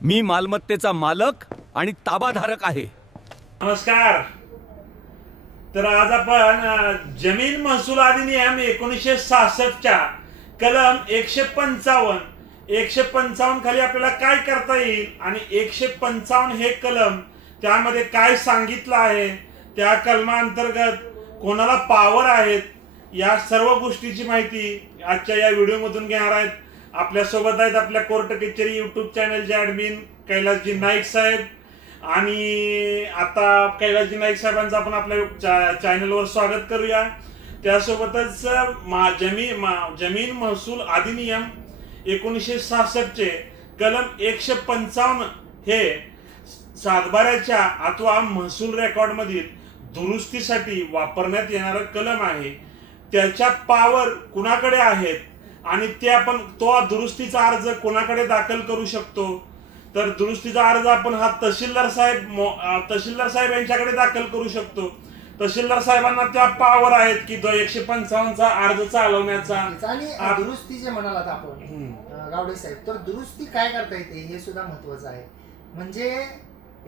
मी मालमत्तेचा मालक आणि ताबाधारक आहे. नमस्कार. तर आज आपण जमीन महसूल अधिनियम 1966च्या कलम 155 खाली आपल्याला काय करता येईल आणि 155 हे कलम त्यामध्ये काय सांगितलं आहे, त्या कलमांतर्गत कोणाला पावर आहेत, या सर्व गोष्टीची माहिती आजच्या या व्हिडिओमधून घेणार आहेत. आपल्यासोबत आहेत आपल्या कोर्ट कचेरी यूट्यूब चॅनलचे ॲडमिन कैलासजी नाईक साहेब. आणि आता कैलासजी नाईक साहेबांचं आपण आपल्या चॅनलवर स्वागत करूया. त्यासोबतच जमीन महसूल अधिनियम 1966चे कलम 155 हे सातबाऱ्याच्या अथवा महसूल रेकॉर्ड मधील दुरुस्तीसाठी वापरण्यात येणारं कलम आहे. त्याच्या पावर कुणाकडे आहेत आणि ते आपण तो दुरुस्तीचा अर्ज कोणाकडे दाखल करू शकतो. तर दुरुस्तीचा अर्ज आपण हा तहसीलदार साहेब यांच्याकडे दाखल करू शकतो. तहसीलदार साहेबांना त्या पावर आहेत की 155चा अर्ज चालवण्याचा. आणि दुरुस्ती जे म्हणालात आपण गावडे साहेब, तर दुरुस्ती काय करता येते हे सुद्धा महत्वाचं आहे. म्हणजे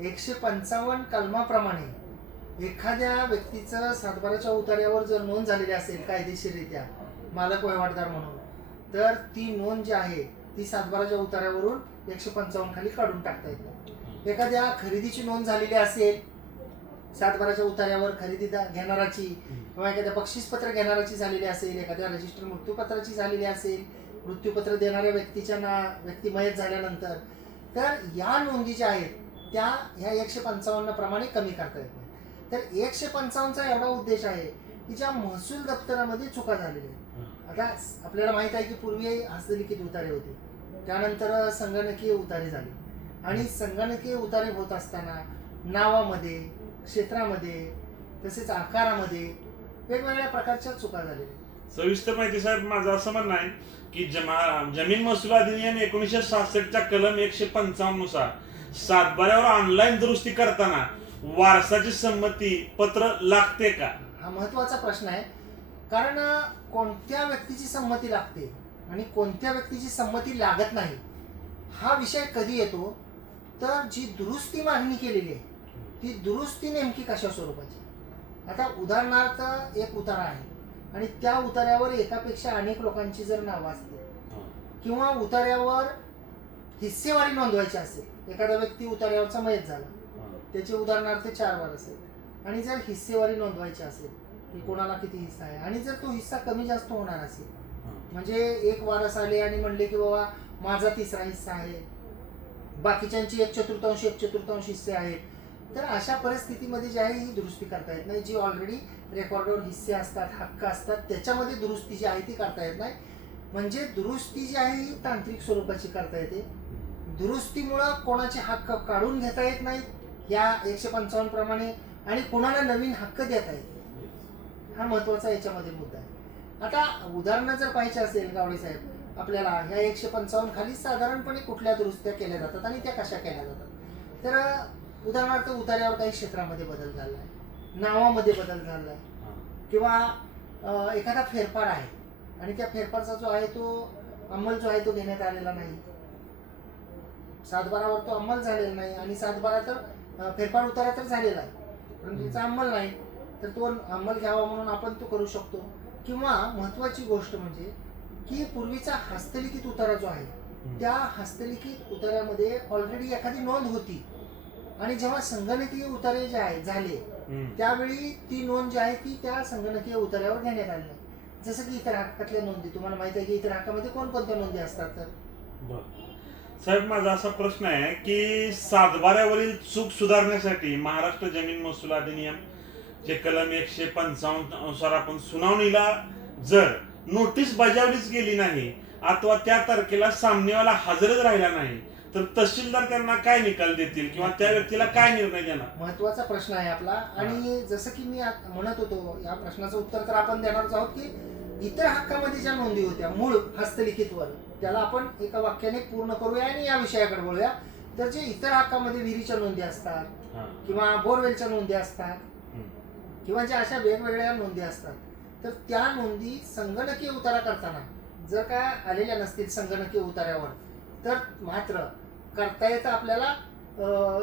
155 कलमाप्रमाणे एखाद्या व्यक्तीचं सातबाराच्या उतार्यावर जर नोंद झालेली असेल कायदेशीररित्या मालक वहिवाटदार म्हणून, तर ती नोंद जी आहे ती सातबाराच्या उतार्यावरून 155 खाली काढून टाकता येते. एखाद्या खरेदीची नोंद झालेली असेल सातबाराच्या उतार्यावर, खरेदी घेणाराची किंवा एखाद्या बक्षीसपत्र घेणाराची झालेली असेल, एखाद्या रजिस्टर मृत्यूपत्राची झालेली असेल, मृत्यूपत्र देणाऱ्या व्यक्ती मयत झाल्यानंतर, तर या नोंदी ज्या आहेत त्या ह्या 155 प्रमाणे कमी करता येत नाही. तर 155चा एवढा उद्देश आहे की ज्या महसूल दप्तरामध्ये चुका झालेल्या आहेत. आता आपल्याला माहित आहे की पूर्वी हस्तलिखित उतारे होते, त्यानंतर संगणकीय उतारे झाले आणि संगणकीय उतारे होत असताना नावामध्ये, क्षेत्रामध्ये, तसेच आकारामध्ये वेगवेगळ्या प्रकारच्या चुका झालेल्या. सविस्तर माहिती साहेब, माझं असं म्हणणं आहे की जमीन महसूल अधिनियम 1966च्या कलम 155 नुसार सातबाऱ्यावर ऑनलाईन दुरुस्ती करताना वारसाची संमती पत्र लागते का? हा महत्वाचा प्रश्न आहे. कारण कोणत्या व्यक्तीची संमती लागते आणि कोणत्या व्यक्तीची संमती लागत नाही हा विषय कधी येतो, तर जी दुरुस्ती मागणी केलेली आहे ती दुरुस्ती नेमकी कशा स्वरूपाची. आता उदाहरणार्थ एक उतारा आहे आणि त्या उतार्यावर एकापेक्षा अनेक लोकांची जर नावं असतील किंवा उतार्यावर हिस्सेवारी नोंदवायची असेल, एखादा व्यक्ती उतार्यावरचा मयत झाला, त्याचे उदाहरणार्थ 4 वार असेल आणि जर हिस्सेवारी नोंदवायची असेल की कोणाला किती हिस्सा आहे आणि जर तो हिस्सा कमी जास्त होणार असेल, म्हणजे एक वारस आले आणि म्हणले की बाबा माझा 3रा हिस्सा आहे, बाकीच्यांची 1/4 हिस्से आहेत, तर अशा परिस्थितीमध्ये जी आहे ही दुरुस्ती करता येत नाही. जी ऑलरेडी रेकॉर्डवर हिस्से असतात, हक्क असतात, त्याच्यामध्ये दुरुस्ती जी आहे ती करता येत नाही. म्हणजे दुरुस्ती जी आहे ही तांत्रिक स्वरूपाची करता येते. दुरुस्तीमुळं कोणाचे हक्क काढून घेता येत नाहीत या 155 प्रमाणे आणि कोणाला नवीन हक्क देता येत, हा महत्वाचा याच्यामध्ये मुद्दा आहे. आता उदाहरणं जर पाहिजे असेल गावडे साहेब आपल्याला, ह्या 155 खाली साधारणपणे कुठल्या दुरुस्त्या केल्या जातात आणि त्या कशा केल्या जातात. तर उदाहरणार्थ उतार्यावर काही क्षेत्रामध्ये बदल झाला आहे, नावामध्ये बदल झाला आहे, किंवा एखादा फेरफार आहे आणि त्या फेरफारचा जो आहे तो अंमल जो आहे तो घेण्यात आलेला नाही, सातबारावर तो अंमल झालेला नाही आणि सातबारा तर फेरफार उतारा तर झालेला आहे परंतु त्याचा अंमल नाही, तर तो अंमल घ्यावा म्हणून आपण तो करू शकतो. किंवा महत्वाची गोष्ट म्हणजे की पूर्वीचा हस्तलिखित उतारा जो आहे त्या हस्तलिखित उतार्यामध्ये ऑलरेडी एखादी नोंद होती आणि जेव्हा संगणकीय उतारे जे आहे झाले त्यावेळी ती नोंद जी आहे ती त्या संगणकीय उतार्यावर घेण्यात आली नाही. जसं की इतर हक्कातल्या नोंदी, तुम्हाला माहिती आहे की इतर हक्कामध्ये कोणकोणत्या नोंदी असतात. तर साहेब, माझा असा प्रश्न आहे की सातबाऱ्यावरील चूक सुधारण्यासाठी महाराष्ट्र जमीन महसूल अधिनियम जे कलम 155 नुसार आपण सुनावणीला जर नोटीस बजावलीच गेली नाही अथवा त्या तारखेला सामनेवाला हजरच राहिला नाही, तर तहसीलदार त्यांना काय निकाल देतील किंवा त्या व्यक्तीला काय निर्णय देणार? महत्वाचा प्रश्न आहे आपला. आणि जसं की मी म्हणत होतो, या प्रश्नाचं उत्तर तर आपण देणारच आहोत की इतर हक्कामध्ये ज्या नोंदी होत्या मूळ हस्तलिखितवर, त्याला आपण एका वाक्याने पूर्ण करूया आणि या विषयाकडे बोलूया. तर जे इतर हक्कामध्ये विहिरीच्या नोंदी असतात किंवा बोरवेलच्या नोंदी असतात किंवा ज्या अशा वेगवेगळ्या नोंदी असतात, तर त्या नोंदी संगणकीय उतारा करताना जर का आलेल्या नसतील संगणकीय उतार्यावर, तर मात्र करता येतं आपल्याला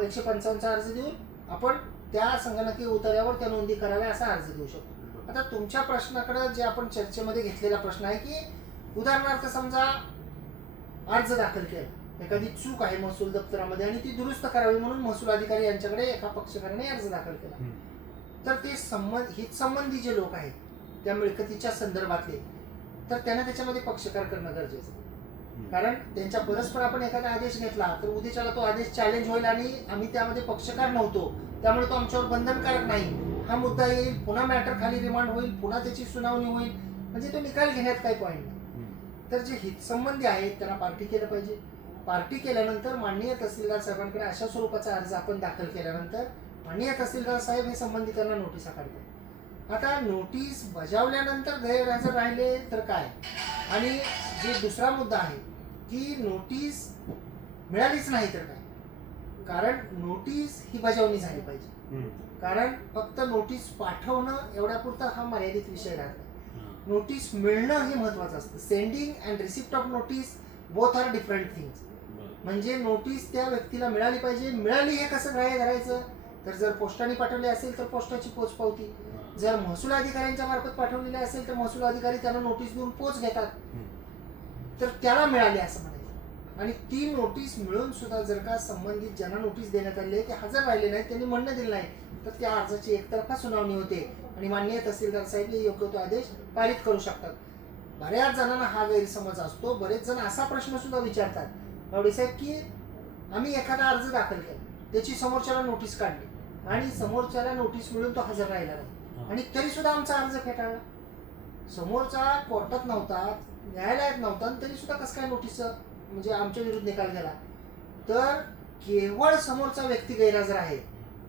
155चा अर्ज देऊन आपण त्या संगणकीय उतार्यावर त्या नोंदी कराव्या असा अर्ज देऊ शकतो. आता तुमच्या प्रश्नाकडे जे आपण चर्चेमध्ये घेतलेला प्रश्न आहे की उदाहरणार्थ समजा अर्ज दाखल केला, एखादी चूक आहे महसूल दप्तरामध्ये आणि ती दुरुस्त करावी म्हणून महसूल अधिकारी यांच्याकडे एका पक्षकाराने अर्ज दाखल केला. तर ते हितसंबंधी जे लोक आहेत त्या मिळकतीच्या संदर्भातले, तर त्यांना त्याच्यामध्ये पक्षकार करणं गरजेचं आहे. कारण त्यांच्या परस्पर आपण एखादा आदेश घेतला तर उद्याच्याला तो आदेश चॅलेंज होईल आणि आम्ही त्यामध्ये पक्षकार नव्हतो त्यामुळे तो आमच्यावर बंधनकारक नाही हा मुद्दा येईल, पुन्हा मॅटर खाली रिमांड होईल, पुन्हा त्याची सुनावणी होईल, म्हणजे तो निकाल घेण्यात काही पॉईंट नाही. तर जे हितसंबंधी आहेत त्यांना पार्टी केलं पाहिजे. पार्टी केल्यानंतर माननीय तहसीलदार साहेबांकडे अशा स्वरूपाचा अर्ज आपण दाखल केल्यानंतर माननीय तहसीलदार साहेब हे संबंधितांना नोटिसा काढतात. आता नोटीस बजावल्यानंतर गैरहजर राहिले तर काय, आणि जे दुसरा मुद्दा आहे की नोटीस मिळालीच नाही तर काय, कारण नोटीस ही बजावणी झाली पाहिजे. कारण फक्त नोटीस पाठवणं एवढ्यापुरता हा मर्यादित विषय राहतो. नोटीस मिळणं हे महत्वाचं असतं. Sending and receipt of notice both are different things. म्हणजे नोटीस त्या व्यक्तीला मिळाली पाहिजे. मिळाली हे कसं ग्राह्य धरायचं, तर जर पोस्टाने पाठवले असेल तर पोस्टाची पोचपावती, जर महसूल अधिकाऱ्यांच्या मार्फत पाठवलेले असेल तर महसूल अधिकारी त्यांना नोटीस देऊन पोच घेतात, तर त्याला मिळाले असं म्हणायचं. आणि ती नोटीस मिळून सुद्धा जर का संबंधित ज्यांना नोटीस देण्यात आली आहे ते हजर राहिले नाहीत, त्यांनी म्हणणं दिलं नाही, तर त्या अर्जाची एकतर्फा सुनावणी होते आणि माननीय तहसीलदार साहेब योग्य तो आदेश पारित करू शकतात. बऱ्याच जणांना हा गैरसमज असतो. बरेच जण असा प्रश्न सुद्धा विचारतात, गावडे साहेब, की आम्ही एखादा अर्ज दाखल केला, त्याची समोरच्याला नोटीस काढली आणि समोरच्याला नोटीस मिळून तो हजर राहिला नाही आणि तरी सुद्धा आमचा अर्ज फेटाळला. समोरचा कोर्टात नव्हता, न्यायालयात नव्हता, तरी सुद्धा कसं काय नोटीस म्हणजे आमच्या विरुद्ध निकाल गेला. तर केवळ समोरचा व्यक्ती गैरहजर आहे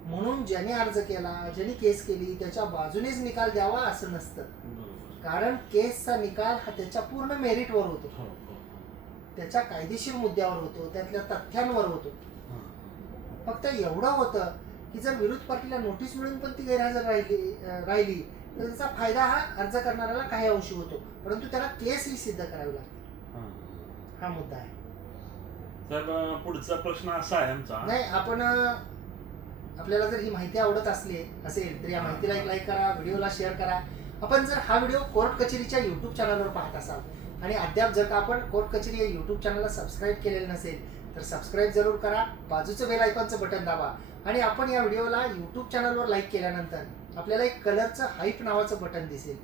म्हणून ज्याने अर्ज केला, ज्याने केस केली त्याच्या बाजूनेच निकाल द्यावा असं नसतं. कारण केसचा निकाल हा त्याच्या पूर्ण मेरिटवर होतो, त्याच्या कायदेशीर मुद्द्यावर होतो, त्यातल्या तथ्यांवर होतो. फक्त एवढं होतं की जर विरोध पार्टीला नोटीस मिळून पण ती गैरहजर राहिली तर त्याचा फायदा हा अर्ज करणाऱ्याला काही अंशी होतो, परंतु त्याला केस ही सिद्ध करावी लागते. हा मुद्दा आहे. तर पुढचा प्रश्न असा आहे आमचा, नाही आपण आपल्याला जर ही माहिती आवडत असेल तर या माहितीला एक लाईक करा, व्हिडिओला शेअर करा. आपण जर हा व्हिडिओ कोर्ट कचेरीच्या युट्यूब चॅनलवर पाहत असाल आणि अद्याप जर का आपण कोर्ट कचेरी या युट्यूब चॅनलला सबस्क्राईब केलेलं नसेल तर सबस्क्राईब जरूर करा, बाजूचं बेल आयकॉनचं बटन दाबा आणि आपण या व्हिडिओला युट्यूब चॅनलवर लाईक केल्यानंतर आपल्याला एक कलरचं हाईप नावाचं बटन दिसेल,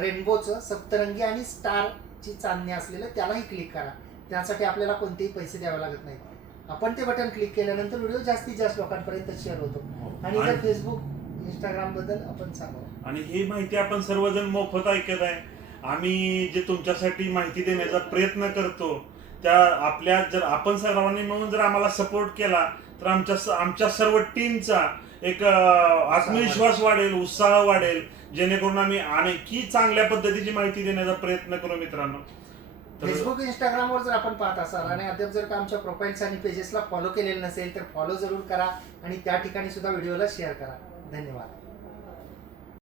रेनबोचं सप्तरंगी आणि स्टारची चांदणी असलेलं, त्यालाही क्लिक करा. त्यासाठी आपल्याला कोणतेही पैसे द्यावे लागत नाहीत. आपण ते बटन क्लिक केल्यानंतर व्हिडिओ जास्तीत जास्त लोकांपर्यंत शेअर होतो. आणि जर फेसबुक इंस्टाग्राम बद्दल आपण सांगावं. आणि ही माहिती आपण सर्वजण मोफत ऐकत आहे. आम्ही जे तुमच्यासाठी माहिती देण्याचा प्रयत्न करतो त्या आपल्या जर आपण सर्वांनी मिळून जर आम्हाला सपोर्ट केला तर आमच्या सर्व टीमचा एक आत्मविश्वास वाढेल, उत्साह वाढेल, जेणेकरून आम्ही आणखी चांगल्या पद्धतीची माहिती देण्याचा प्रयत्न करू. मित्रांनो, फेसबुक इंस्टाग्रामवर जर आपण पाहत असाल आणि अद्याप जर का आमच्या प्रोफाईल्स आणि पेजेसला फॉलो केलेलं नसेल तर फॉलो जरूर करा आणि त्या ठिकाणी सुद्धा व्हिडिओला शेअर करा. धन्यवाद.